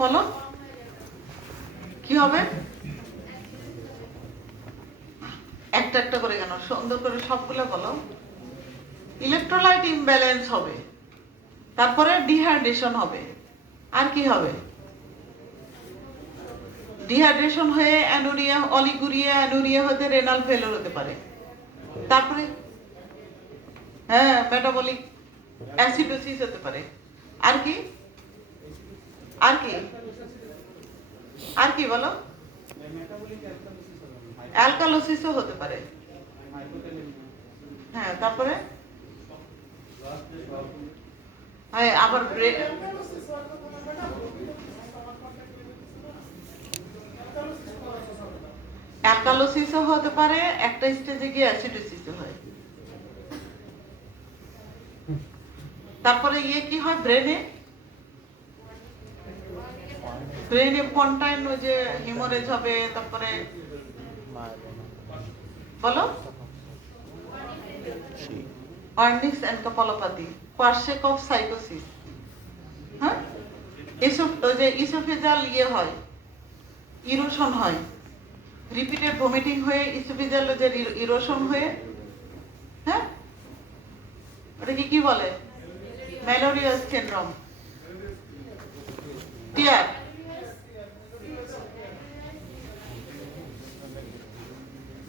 বলো কি হবে? একটা একটা করে কেন, সুন্দর করে সবগুলো বলো। ইলেকট্রোলাইট ইমব্যালেন্স হবে, তারপরে ডিহাইড্রেশন হবে, আর কি হবে? ডিহাইড্রেশন হয়ে অ্যানুরিয়া, অলিগুরিয়া, অ্যানুরিয়া হতে রেনাল ফেলিওর হতে পারে। তারপরে হ্যাঁ, মেটাবলিক অ্যাসিডোসিস হতে পারে। আর কি? আর কি? আর কি বলো? অ্যালকালোসিসও হতে পারে। হ্যাঁ, তারপরে হ্যাঁ, আবার অ্যালকালোসিসও হতে পারে, একটা স্টেজে গিয়ে অ্যাসিডোসিসও হয়। তারপরে কি হয় ব্রেনে? ব্রেনে ফন্টাইন, ওই যে হিমোরেজ হবে, তারপরে বলো অর্নিক্স এনকেফালোপ্যাথি, কোয়ার্শেকফ সাইকোসিস। হ্যাঁ, এসব ওই যে ইসোফেজাল হয়, ইরোশন হয়, রিপিটেড ভমিটিং হয়ে ইসোফেজাল যে ইরোশন হয়ে, হ্যাঁ, ওটাকে কি বলে? ম্যালোরিয়াস সিনড্রোম। ক্লিয়ার?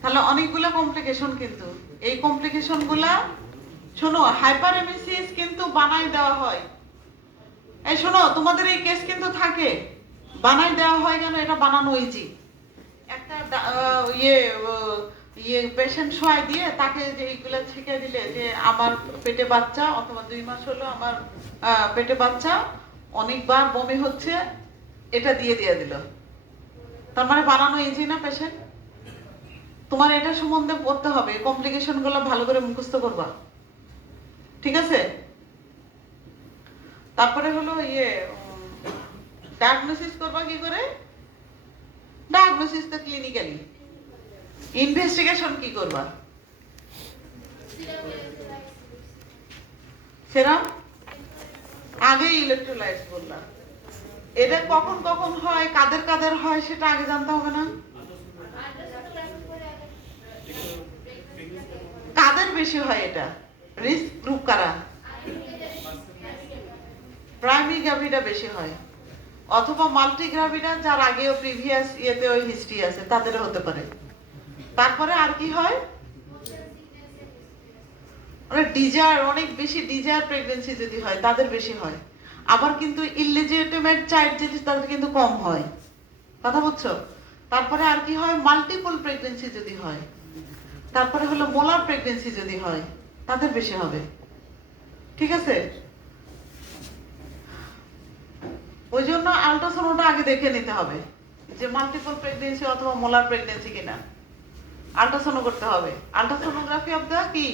তাহলে অনেকগুলো কমপ্লিকেশন, কিন্তু এই কমপ্লিকেশন গুলা শোনো, হাইপারএমেসিস কিন্তু বানাই দেওয়া হয়। এই শোনো, তোমাদের এই কেস কিন্তু থাকে, বানাই দেওয়া হয় কেন? এটা বানানো ইজি। একটা পেশেন্ট শোয়াই দিয়ে তাকে যে এইগুলা ছেঁকে দিলে যে আমার পেটে বাচ্চা, অথবা 2 মাস হলো আমার পেটে বাচ্চা, অনেকবার বমি হচ্ছে, এটা দিয়ে দিল। তার মানে বানানো ইজি না পেশেন্ট? তোমার এটা সম্বন্ধে পড়তে হবে, কমপ্লিকেশন গুলো ভালো করে মুখস্থ করবা, ঠিক আছে? তারপরে হলো ডায়াগনোসিস করবা কি করে? ডায়াগনোসিস তো ক্লিনিক্যালি। ইনভেস্টিগেশন কি করবা? সেরাম আগে ইলেকট্রোলাইটস বললাম। এটা কখন কখন হয়, কাদের কাদের হয়, সেটা আগে জানতে হবে না? কাদের বেশি হয় এটা? রিস্ক গ্রুপ কারা? প্রাইমারি গ্রাভিডা বেশি হয়, অথবা মাল্টি গ্রাভিডা যার আগেও প্রিভিয়াস ওই হিস্ট্রি আছে, তাদের হতে পারে। তারপরে আর কি হয়? ডিজায়ার, অনেক বেশি ডিজায়ার প্রেগন্যান্সি যদি হয় তাদের বেশি হয়। আবার কিন্তু ইলিজিটিমেট চাইল্ড যদি, তাদের কিন্তু কম হয়। কথা বুঝছো? তারপরে আর কি হয়? মাল্টিপল প্রেগন্যান্সি যদি হয়, তারপরে হলো মোলার প্রেগন্যান্সি যদি হয়, তাদের বেশি হবে। ঠিক আছে? ওই জন্য আল্ট্রাসাউন্ডটা আগে দেখে নিতে হবে যে মাল্টিপল প্রেগন্যান্সি অথবা মোলার প্রেগন্যান্সি কিনা। আল্ট্রাসাউন্ড করতে হবে। আল্ট্রাসোনোগ্রাফি অফ দ্য কি?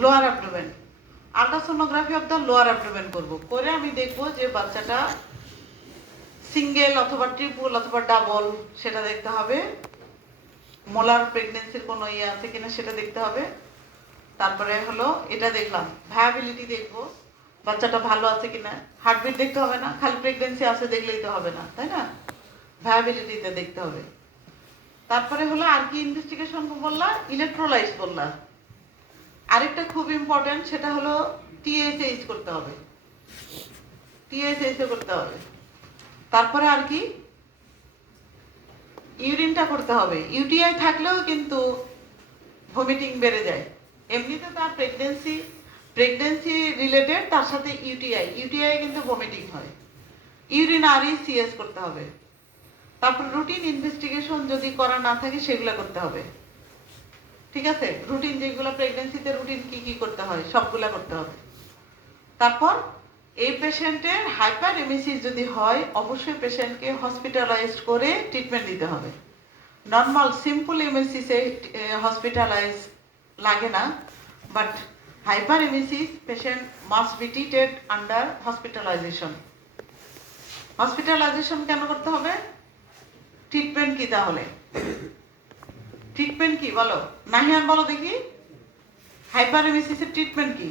Lower abdomen. Ultrasonography of the lower abdomen করব, করে আমি দেখব যে বাচ্চাটা সিঙ্গেল অথবা ট্রিপল অথবা ডাবল, সেটা দেখতে হবে। মোলার প্রেগন্যান্সির কোনো আছে কিনা সেটা দেখতে হবে। তারপরে হলো এটা দেখলাম, ভায়াবিলিটি দেখবো, বাচ্চাটা ভালো আছে কিনা। হার্টবিট দেখতে হবে না, খালি প্রেগন্যান্সি আছে দেখলেই তো হবে না, তাই না? ভায়াবিলিটিতে দেখতে হবে। তারপরে হলো আর কি ইনভেস্টিগেশন বললা? ইলেকট্রোলাইটস বললা। আরেকটা খুব ইম্পর্টেন্ট, সেটা হলো টিএসএইচ করতে হবে। টিএসএইচ করতে হবে। তারপরে আর কি? ইউরিনটা করতে হবে। ইউটিআই থাকলেও কিন্তু ভমিটিং বেড়ে যায়। এমনিতে তার প্রেগন্যান্সি রিলেটেড, তার সাথে ইউটিআই কিন্তু ভমিটিং হয়। ইউরিনারি সিএস করতে হবে। তারপর রুটিন ইনভেস্টিগেশন যদি করা না থাকে সেগুলো করতে হবে। ঠিক আছে? রুটিন যেগুলো প্রেগন্যান্সিতে রুটিন কি কি করতে হয় সবগুলা করতে হবে। তারপর এই পেশেন্টের হাইপার এমএসিস যদি হয়, অবশ্যই পেশেন্টকে হসপিটালাইজড করে ট্রিটমেন্ট দিতে হবে। নর্মাল সিম্পল এমএসিসে হসপিটালাইজ লাগে না, but hyper emesis patient must be treated under hospitalisation. Hospitalisation কেন করতে হবে? ট্রিটমেন্ট কি তাহলে? ট্রিটমেন্ট কি বলো? নাহিয়ান বলো দেখি, হাইপার এমএসিস এর ট্রিটমেন্ট কি?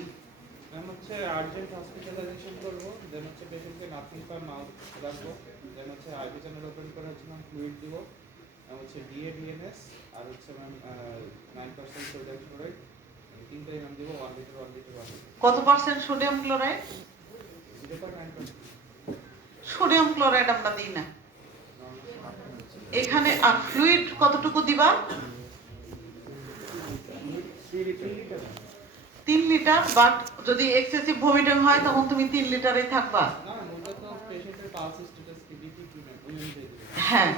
হচ্ছে আর্জেন্ট হসপিটালাইজেশন করবো, দেন হচ্ছে পেশেন্টকে নাথিং ফর মাউথ রাখবো, দেন হচ্ছে আইভি চ্যানেল ওপেন করে হচ্ছে ম্যাম ফ্লুইড দিব, হচ্ছে ডিএনএস আর হচ্ছে ম্যাম 9% সোডিয়াম ক্লোরাইড, 3 ম্যাম দিব 1 লিটার 1 লিটার 1 লিটার। কত percent sodium chloride? 0.9%। Sodium chloride আমরা দিই না এখানে। আর ফ্লুইড কতটুকু দিবা? 3 লিটার। বাট যদি এক্সেসিভ ভমিটিং হয় তখন তুমি 3 লিটারেই থাকবা। না মূলত পেশেন্টের পালস স্ট্যাটাস কি বিপি কি না ওই অনুযায়ী দিবেন। হ্যাঁ,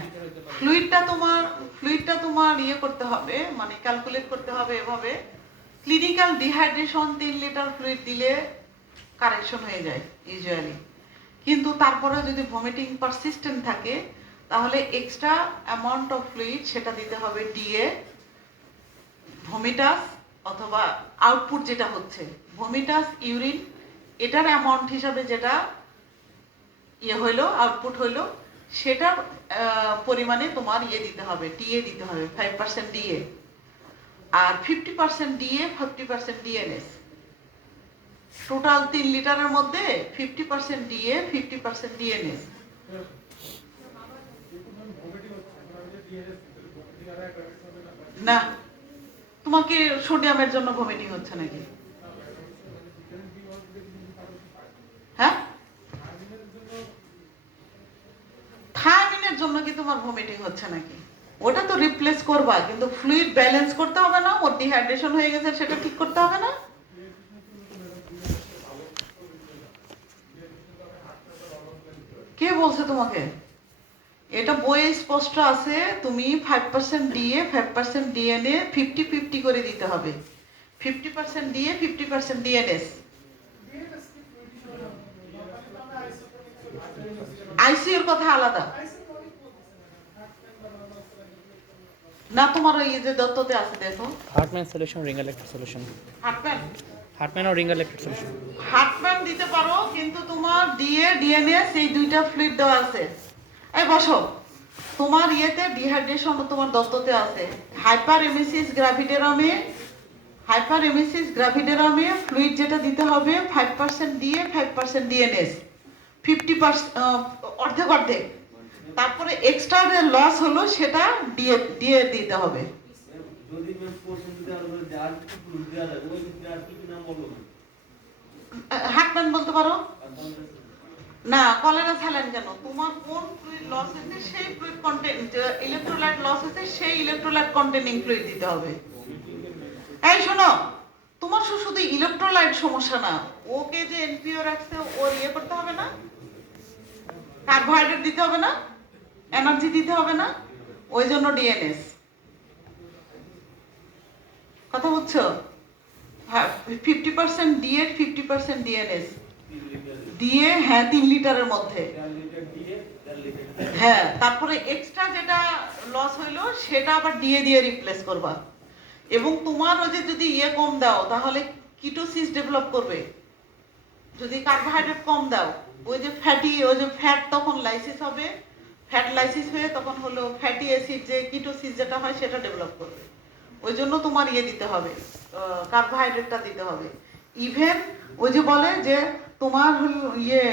ফ্লুইডটা তোমার ইয়ে করতে হবে, মানে ক্যালকুলেট করতে হবে এভাবে। ক্লিনিক্যাল ডিহাইড্রেশন 3 লিটার ফ্লুইড দিলে কারেকশন হয়ে যায় ইউজুয়ালি, কিন্তু তারপরে যদি ভমিটিং পারসিস্টেন্ট থাকে তাহলে এক্সট্রা অ্যামাউন্ট অফ ফ্লুইড সেটা দিতে হবে ডিএ, ভমিটাস অথবা আউটপুট যেটা হচ্ছে ভমিটাস ইউরিন, এটার অ্যামাউন্ট হিসাবে যেটা ইয়ে হইলো আউটপুট হইলো সেটার পরিমাণে তোমার ইয়ে দিতে হবে, ডিএ দিতে হবে 5% ডিএ, আর 50% ডিএ 50% ডিএনএস। টোটাল 3 লিটারের মধ্যে 50% ডিএ 50% ডিএনএস। না, তোমাকে সোডিয়ামের জন্য ভমিটিং হচ্ছে নাকি? হ্যাঁ, থায়ামিনের জন্য কি তোমার ভমিটিং হচ্ছে নাকি? ওটা তো রিপ্লেস করবা, কিন্তু ফ্লুইড ব্যালেন্স করতে হবে না? ওর ডিহাইড্রেশন হয়ে গেছে সেটা ঠিক করতে হবে না? কে বলছে তোমাকে? এটা বইয়ে স্পষ্ট আছে, তুমি 5% ডিএ 5% ডিএনএ 50-50 করে দিতে হবে। 50% ডিএ 50% ডিএনএস। আইসিইউর কথা আলাদা না, তোমার ওই যে দত্ততে আছে দেখো, Hartmann solution, Ringer lactate solution. Hartmann ও রিং ইলেক্ট্রিক সলিউশন। হার্টম্যান দিতে পারো, কিন্তু তোমার ডিএ ডিএনএস এই দুইটা ফ্লুইড দেওয়া আছে। এই বসো, তোমার ইয়েতে ডিহাইড্রেশন তোমার দত্ততে আছে। হাইপার এমিসিস গ্রাভিডেরামে ফ্লুইড যেটা দিতে হবে 5% ডিএ 5% ডিএনএস, 50% অর্ধেক অর্ধেক। তারপরে এক্সট্রা যে লস হলো সেটা ডিএ ডিএ দিতে হবে। হার্টম্যান বলতে পারো না, কলেরা স্যালাইন কেন? তোমার কোন ফ্লুইড লস হয়েছে সেই ফ্লুইড কন্টেন্ট, ইলেকট্রোলাইট লস হয়েছে সেই ইলেকট্রোলাইট কন্টেনিং ফ্লুইড দিতে হবে। এই শোনো, তোমার শুধু ইলেকট্রোলাইট সমস্যা না, ওকে যে এনপিও রাখছে ওর ইয়ে করতে হবে না? কার্বোহাইড্রেট দিতে হবে না? এনার্জি দিতে হবে না? ওই জন্য ডিএনএস। কথা বুঝছো? 50% ডিএ 50% ডিএনএস দিয়ে, হ্যাঁ 3 লিটারের মধ্যে। হ্যাঁ, তারপরে এক্সট্রা যেটা লস হইলো সেটা আবার ডিএ দিয়ে রিপ্লেস করবা। এবং তোমার ওই যে যদি ইয়ে কম দাও তাহলে কিটোসিস ডেভেলপ করবে। যদি কার্বোহাইড্রেট কম দাও, ওই যে ফ্যাট তখন লাইসিস হবে, ফ্যাট লাইসিস হয়ে তখন হলো ফ্যাটি অ্যাসিড, যে কিটোসিস যেটা হয় সেটা ডেভেলপ করবে। ওই জন্য তোমার ইয়ে দিতে হবে, কার্বোহাইড্রেটটা দিতে হবে। ইভেন ওই যে বলে যে তোমার হলো ইয়ে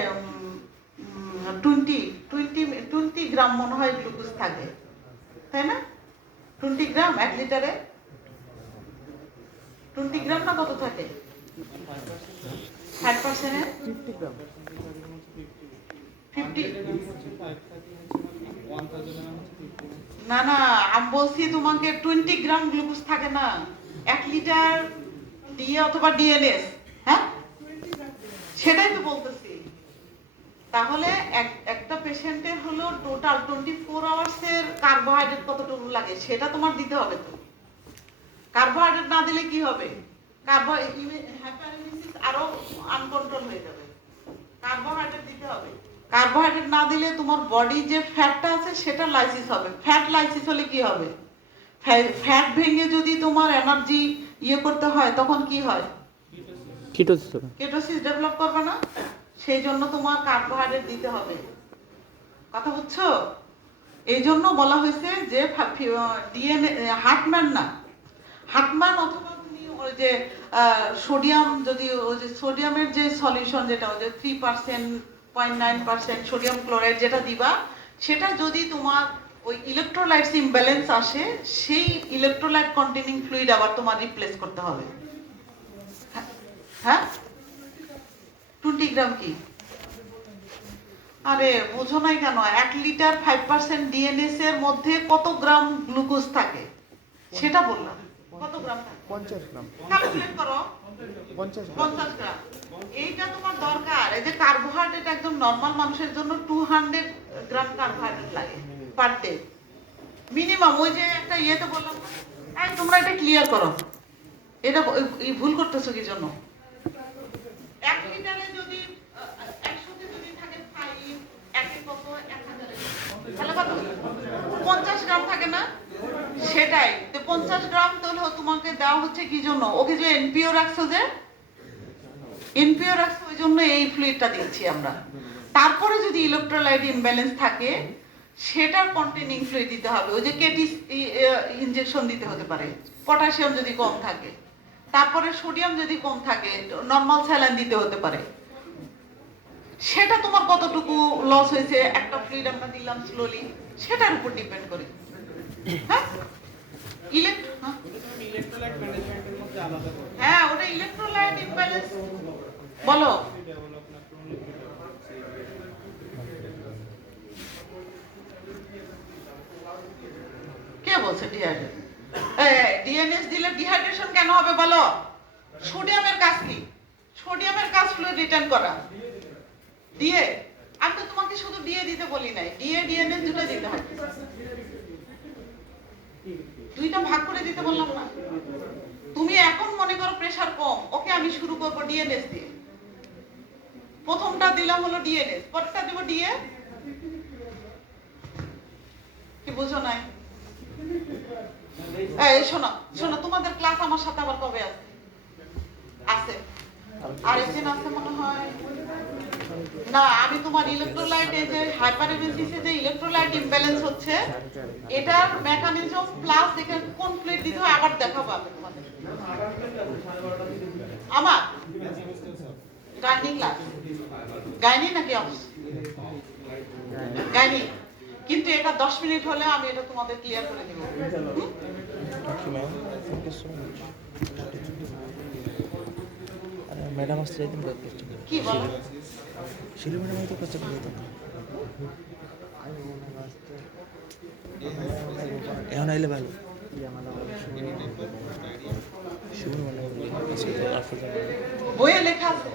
20 গ্রাম মনে হয় গ্লুকোজ থাকে, তাই না? 20 গ্রাম 1 লিটারে 20 গ্রাম না কত থাকে? 5% 50। না না, আমি বলছি তোমাকে 20 গ্রাম গ্লুকোজ থাকে না 1 লিটার ডিএ অথবা ডিএনএস। হ্যাঁ, সেটাই তো বলতেছি। তাহলে একটা পেশেন্টের হলো টোটাল 24 আওয়ার্সের কার্বোহাইড্রেট কতটুকু লাগে সেটা তোমার দিতে হবে। তো কার্বোহাইড্রেট না দিলে কি হবে? হাইপারএমিসিস আরো আনকন্ট্রোল হয়ে যাবে। কার্বোহাইড্রেট দিতে হবে। কার্বোহাইড্রেট না দিলে তোমার বডি যে ফ্যাটটা আছে সেটা লাইসিস হবে। ফ্যাট লাইসিস হলে কি হবে? ফ্যাট ভেঙে যদি তোমার এনার্জি ইয়ে করতে হয় তখন কি হয়? কেটোসিস ডেভেলপ করবে না? সেই জন্য তোমার কার্বোহাইড্রেট দিতে হবে। কথা বুঝছো? এই জন্য বলা হয়েছে যে ডিএনএ হার্টম্যান না, হার্টম্যান অথবা তুমি করো যে সোডিয়াম, যদি ওই যে সোডিয়ামের যে সলিউশন যেটা ওই যে 3%, 0.9% সোডিয়াম ক্লোরাইড যেটা দিবা, সেটা যদি তোমার ওই ইলেকট্রোলাইটস ইমব্যালেন্স আসে, সেই ইলেকট্রোলাইট কন্টেনিং ফ্লুইড আবার তোমার রিপ্লেস করতে হবে। হ্যাঁ, 20 গ্রাম কি? আরে বোঝো নাই কেন? 1 লিটার 5% ডিএনএস এর মধ্যে কত গ্রাম গ্লুকোজ থাকে সেটা বললাম। কত গ্রাম থাকে? 50 গ্রাম। ক্যালকুলেট করো। 50 গ্রাম। 50 গ্রাম। এইটা তোমার দরকার। এই যে কার্বোহাইড্রেট একদম নরমাল মানুষের জন্য 200 গ্রাম কার্বোহাইড্রেট লাগে পার ডে মিনিমাম। ওই যে একটা ইয়েতে বললাম না, এই তোমরা এটা ক্লিয়ার করো। এটা এই ভুল করতেছো কি জন্য? 1 লিটারে যদি 100 তে যদি থাকে 5, একে কত 1000 তাহলে কত? 50 গ্রাম থাকে না? সেটাই তো 50 গ্রাম তাহলে তোমাকে দেওয়া হচ্ছে কি জন্য? ওকে যে এনপিও রাখছো, যে এনপিও রাখছো, ওই জন্য এই ফ্লুইডটা দিচ্ছি আমরা। তারপরে যদি ইলেকট্রোলাইট ইমব্যালেন্স থাকে সেটার কন্টেনিং ফ্লুইড দিতে হবে। ওই যে কেটিস ইনজেকশন দিতে হতে পারে, পটাশিয়াম যদি কম থাকে, তারপরে সোডিয়াম যদি কম থাকে নরমাল স্যালাইন দিতে হতে পারে। সেটা তোমার কতটুকু লস হয়েছে একটা ফ্লুইড আমরা দিলাম স্লোলি, সেটার উপর ডিপেন্ড করে। হ্যাঁ, ইলেকট্রোলাইট ম্যানেজমেন্টের মধ্যে আলাদা করে হ্যাঁ, ওটা ইলেকট্রোলাইট ইমব্যালেন্স বলো। কে বলছে ডিহাইড্রেশন? ডিএনএস দিলে ডিহাইড্রেশন কেন হবে বলো? সোডিয়ামের কাজ কি? সোডিয়ামের কাজ ফ্লুইড রিটার্ন করা। দিয়ে আমি তো তোমাকে শুধু দিয়ে দিতে বলি নাই, দিয়ে ডিএনএস দুটো দিতে হয়, দুইটা ভাগ করে দিতে বললাম না? তুমি এখন মনে করো প্রেসার কম, ওকে আমি শুরু করব ডিএনএস দিয়ে। প্রথমটা দিলাম হলো ডিএনএস, পরেরটা দেব ডিএ। কি বুঝো নাই? এই শোনো শোনো, তোমাদের ক্লাস আমার সাথে আবার কবে আছে? আছে আর একদিন আছে মনে হয় না। আমি তোমার ইলেকট্রোলাইট, এই যে হাইপারএমএসিসে যে ইলেকট্রোলাইট ইমব্যালেন্স হচ্ছে, এটার মেকানিজম প্লাস দেখে কোন ফ্লুইড দিতে হয় আবার দেখাবো আমি তোমাদের। আমার গাইনি ক্লাস, গাইনি নাকি অবশ্য গাইনি, কিন্তু এটা 10 মিনিট হলে আমি এটা তোমাদের ক্লিয়ার করে দেব। Okay, ma'am. Thank you so much. Madam আসতে যাইতেন কি বলো? শিলু ম্যাডাম হয়তো কাছে যেত এখন আইলে ভালো। শিলু ম্যাডাম আজকে তো আফর বইয়ে লেখা আছে।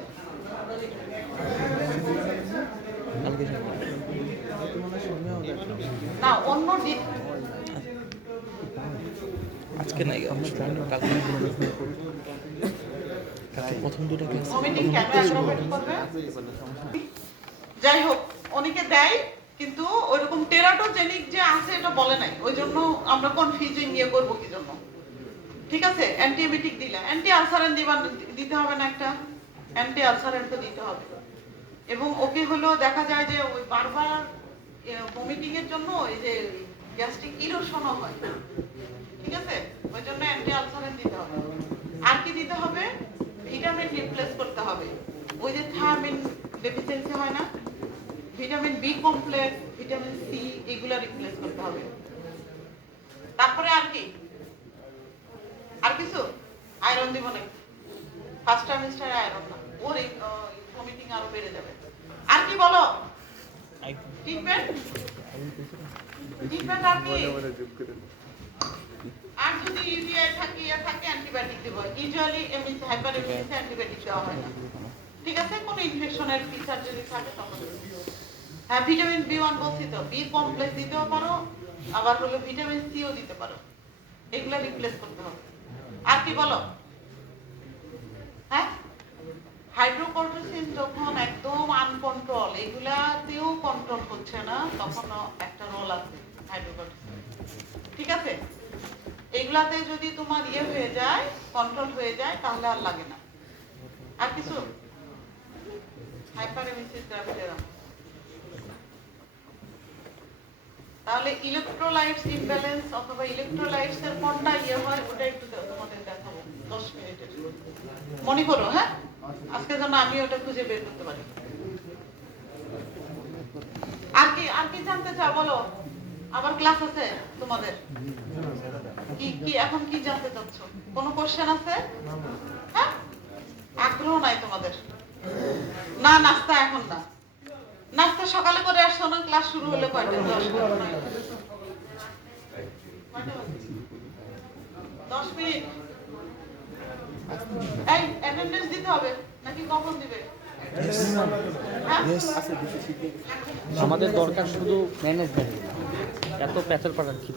কালকে না, অন্য আজকে নাই, কালকে প্রথম দুটো ক্লাস। ভমিটিং যাই হোক, অনেকে দেয় কিন্তু ওইরকম টেরাটোজেনিক যে আছে এটা বলে নাই, ওই জন্য আমরা কনফিউজিং ইয়ে করবো কি জন্য। ঠিক আছে, অ্যান্টিবায়োটিক দিলে অ্যান্টি আলসারেন্ট দিতে হবে না? একটা অ্যান্টি আলসারেন্ট তো দিতে হবে। এবং ওকে হলো দেখা যায় যে ওই বারবার ভমিটিং এর জন্য ওই যে গ্যাস্ট্রিক ইরোশনও হয়। ঠিক আছে, ওই জন্য অ্যান্টি আলসারেন্ট দিতে হবে। আর কি দিতে হবে? ভিটামিন রিপ্লেস করতে হবে। ওই যে থায়ামিন ডেফিসিয়েন্সি হয় না, vitamin B complex, vitamin C, এগুলা রিপ্লেস করতে হবে। তারপরে আর কি? আর কিছু? আয়রন দিব না, ফার্স্ট ট্রাইমেস্টারে আয়রন না, ওর ভমিটিং আরো বেড়ে যাবে। আর কি বলো? ট্রিটমেন্ট ট্রিটমেন্ট আর কি? আর যদি ইউরিয়া থাকে অ্যান্টিবায়োটিক দেব। ইউজুয়ালি এমনি হাইপারএমএসিসে অ্যান্টিবায়োটিক দেওয়া হয় না। ঠিক আছে, কোন ইনফেকশনের ফিচার যদি থাকে তখন। হ্যাঁ, ভিটামিন বি1 বলছি তো, বি কমপ্লেক্স দিতেও পারো, আবার হলো ভিটামিন সিও দিতে পারো। এগুলা রিপ্লেস করতে হবে। আর কি বলো? হ্যাঁ, হাইড্রোকর্টিসন যখন একদম আনকন্ট্রোল, এগুলাতেও কন্ট্রোল হচ্ছে না, তখনও একটা রোল আছে হাইড্রোকর্টিসন। ঠিক আছে, এগুলাতে যদি তোমার ইয়ে হয়ে যায়, কন্ট্রোল হয়ে যায়, তাহলে আর লাগে না। আর কিছু? হাইপারএমএসিস গ্রাভিডেরাম। তাহলে ইলেকট্রোলাইটস ইমব্যালেন্স অথবা ইলেকট্রোলাইটস এর কোনটা ইয়ে হয় ওটা একটু তোমাদের দেখাবো। 10 মিনিটের মনে করো, হ্যাঁ, আজকে যেন আমি ওটা খুঁজে বের করতে পারি। আর কি জানতে চাও বলো? আবার ক্লাস আছে তোমাদের? কি এখন কি জানতে চাচ্ছ? কোনো কোশ্চেন আছে? হ্যাঁ, আগ্রহ নাই তোমাদের? না, নাস্তা এখন না। নাস্তা সকালে করে আসছো না? ক্লাস শুরু হলে কয়টা? 10 মিনিট। এই অ্যাটেন্ডেন্স দিতে হবে নাকি কখন দিবে? হ্যাঁ? আমাদের দরকার শুধু ম্যানেজমেন্ট, এত প্যাচাল পাঠান কি